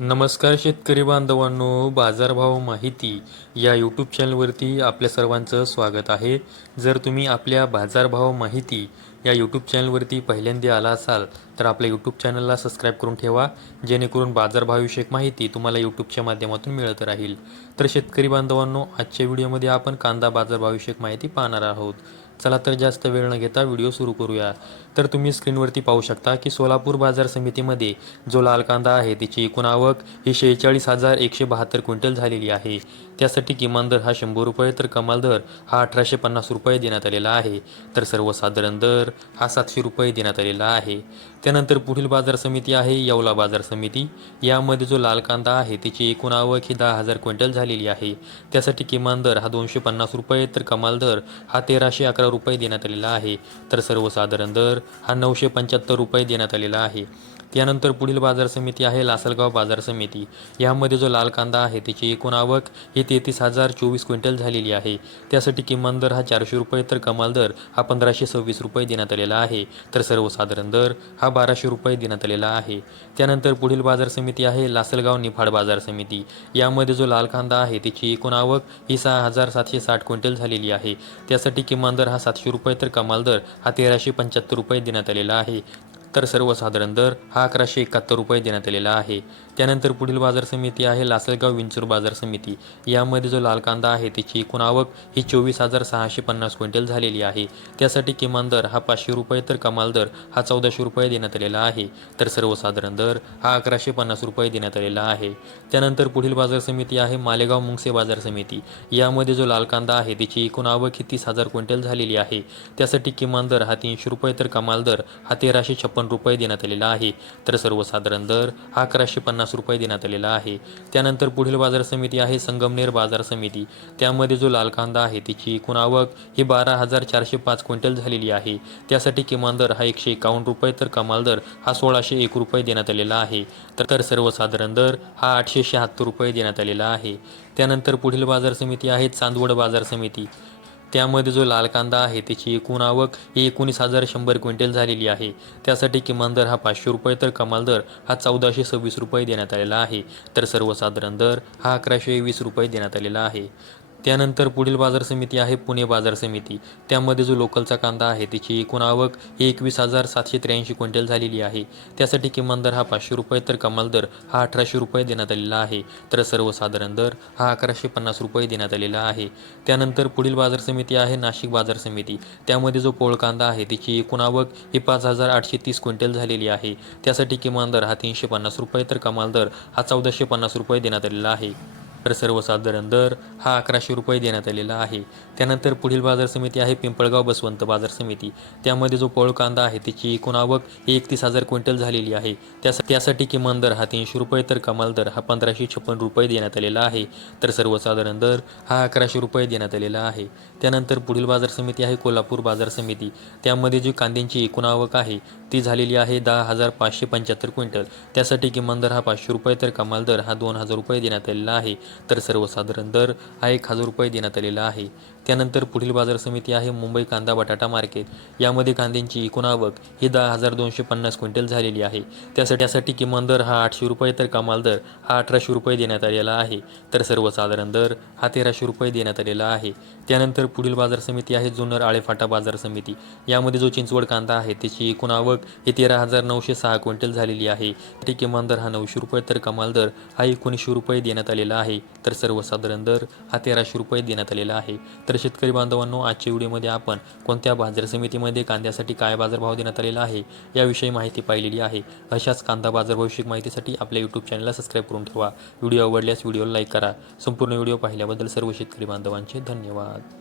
नमस्कार शेतकरी बांधवांनो, बाजारभाव माहिती या यूट्यूब चॅनलवरती आपल्या सर्वांचं स्वागत आहे. जर तुम्ही आपल्या बाजारभाव माहिती या यूट्यूब चॅनलवरती पहिल्यांदा आला असाल तर आपल्या यूट्यूब चॅनलला सबस्क्राईब करून ठेवा, जेणेकरून बाजारभावविषयक माहिती तुम्हाला यूट्यूबच्या माध्यमातून मिळत राहील. तर शेतकरी बांधवांनो, आजच्या व्हिडिओमध्ये आपण कांदा बाजारभावविषयक माहिती पाहणार आहोत. चला तर जास्त वेळ न घेता व्हिडिओ सुरू करूया. तर तुम्ही स्क्रीनवरती पाहू शकता की सोलापूर बाजार समितीमध्ये जो लाल कांदा आहे त्याची एकूण आवक ही 46,172 क्विंटल झालेली आहे. त्यासाठी किमान दर हा 100 रुपये तर कमाल दर हा 1,850 रुपये देण्यात आलेला आहे. तर सर्वसाधारण दर हा 700 रुपये देण्यात आलेला आहे. त्यानंतर पुढील बाजार समिती आहे येवला बाजार समिती. यामध्ये जो लाल कांदा आहे त्याची एकूण आवक ही 10,000 क्विंटल झालेली आहे. त्यासाठी किमान दर हा 250 रुपये तर कमाल दर हा 1,311 रुपये देण्यात आलेला आहे. तर सर्वसाधारण दर हा 975 रुपये देण्यात आलेला आहे. त्यानंतर पुढील बाजार समिती आहे लासलगाव बाजार समिती. यामध्ये जो लाल कांदा आहे त्याची एकूण आवक ही 33,024 क्विंटल झालेली आहे. त्यासाठी किमान दर हा 400 रुपये तर कमाल दर हा 1,526 रुपये देण्यात आलेला आहे. तर सर्वसाधारण दर हा 1,200 रुपये देण्यात आलेला आहे. त्यानंतर पुढील बाजार समिती आहे लासलगाव निफाड बाजार समिती. यामध्ये जो लाल कांदा आहे त्याची एकूण आवक ही 6,760 क्विंटल झालेली आहे. त्यासाठी किमान दर हा 700 रुपये तर कमाल दर हा 1,375 रुपये देण्यात आलेला आहे. तर सर्वसाधारण दर हा 1,171 रुपये देण्यात आलेला आहे. त्यानंतर पुढील बाजार समिती आहे लासलगाव विंचूर बाजार समिती. यामध्ये जो लाल कांदा आहे त्याची एकूण आवक ही 24,650 क्विंटल झालेली आहे. त्यासाठी किमान दर हा 500 रुपये तर कमाल दर हा 1,400 रुपये देण्यात आलेला आहे. तर सर्वसाधारण दर हा 1,150 रुपये देण्यात आलेला आहे. त्यानंतर पुढील बाजार समिती आहे मालेगाव मुंगसे बाजार समिती. यामध्ये जो लाल कांदा आहे त्याची एकूण आवक ही 30,000 क्विंटल झालेली आहे. त्यासाठी किमान दर हा 300 रुपये तर कमाल दर हा 1,356 रुपये देण्यात आलेला आहे. तर सर्वसाधारण दर हा 1,150 रुपये देण्यात आलेला आहे. त्यानंतर पुढील बाजार समिती आहे संगमनेर बाजार समिती. त्यामध्ये जो लाल कांदा आहे त्याची एकूण आवक ही 12,405 क्विंटल झालेली आहे. त्यासाठी किमान दर हा 151 रुपये तर कमाल दर हा 1,601 रुपये देण्यात आलेला आहे. तर सर्वसाधारण दर हा 876 रुपये देण्यात आलेला आहे. त्यानंतर पुढील बाजार समिती आहे चांदवड बाजार समिती. त्यामध्ये जो लाल कांदा आहे त्याची एकूण आवक ही 19,100 क्विंटल झालेली आहे. त्यासाठी किमान दर हा 500 रुपये तर कमाल दर हा 1,426 रुपये देण्यात आलेला आहे. तर सर्वसाधारण दर हा 1,120 रुपये देण्यात आलेला आहे. त्यानंतर पुढील बाजार समिती आहे पुणे बाजार समिती. त्यामध्ये जो लोकलचा कांदा आहे त्याची एकूण आवक ही 21,783 क्विंटल झालेली आहे. त्यासाठी किमान दर हा 500 रुपये तर कमाल दर हा 1,800 रुपये देण्यात आलेला आहे. तर सर्वसाधारण दर हा 1,150 रुपये देण्यात आलेला आहे. त्यानंतर पुढील बाजार समिती आहे नाशिक बाजार समिती. त्यामध्ये जो पोळ कांदा आहे त्याची एकूण आवक ही 5,830 क्विंटल झालेली आहे. त्यासाठी किमान दर हा 350 रुपये तर कमाल दर हा 1,450 रुपये देण्यात आलेला आहे. तर सर्वसाधारण दर हा 1,100 रुपये देण्यात आलेला आहे. त्यानंतर पुढील बाजार समिती आहे पिंपळगाव बसवंत बाजार समिती. त्यामध्ये जो पोळ कांदा आहे त्याची एकूण आवक ही 31,000 क्विंटल झालेली आहे. त्यासाठी किमान दर हा 300 रुपये तर कमाल दर हा 1,556 रुपये देण्यात आलेला आहे. तर सर्वसाधारण दर हा 1,100 रुपये देण्यात आलेला आहे. त्यानंतर पुढील बाजार समिती आहे कोल्हापूर बाजार समिती. त्यामध्ये जी कांद्यांची एकूण आवक आहे ती झालेली आहे 10,575 क्विंटल. त्यासाठी किमान दर हा 500 रुपये तर कमाल दर हा 2,000 रुपये देण्यात आलेला आहे. तर सर्वसाधारण दर हा 1,000 रुपये देण्यात आलेला आहे. त्यानंतर पुढील बाजार समिती आहे मुंबई कांदा बटाटा मार्केट. यामध्ये कांद्यांची एकूण आवक ही 10,250 क्विंटल झालेली आहे. त्यासाठी किमान दर हा 800 रुपये तर कमाल दर हा 1,800 रुपये देण्यात आलेला आहे. तर सर्वसाधारण दर हा 1,300 रुपये देण्यात आलेला आहे. त्यानंतर पुढील बाजार समिती आहे जुन्नर आळेफाटा बाजार समिती. यामध्ये जो चिंचवड कांदा आहे त्याची एकूण आवक ही 13,906 क्विंटल झालेली आहे. त्यासाठी किमान दर हा 900 रुपये तर कमाल दर हा 1900 रुपये देण्यात आलेला आहे. तर सर्वसाधारण दर हा 1,300 रुपये देण्यात आलेला आहे. तर शेतकरी बांधवांनो, आजच्या व्हिडिओमध्ये आपण कोणत्या बाजार समितीमध्ये कांद्यासाठी काय बाजारभाव देण्यात आलेला आहे याविषयी माहिती पाहिलेली आहे. अशाच कांदा बाजारभाविषयक माहितीसाठी आपल्या यूट्यूब चॅनलला सबस्क्राईब करून ठेवा. व्हिडिओ आवडल्यास व्हिडिओला लाईक करा. संपूर्ण व्हिडिओ पाहिल्याबद्दल सर्व शेतकरी बांधवांचे धन्यवाद.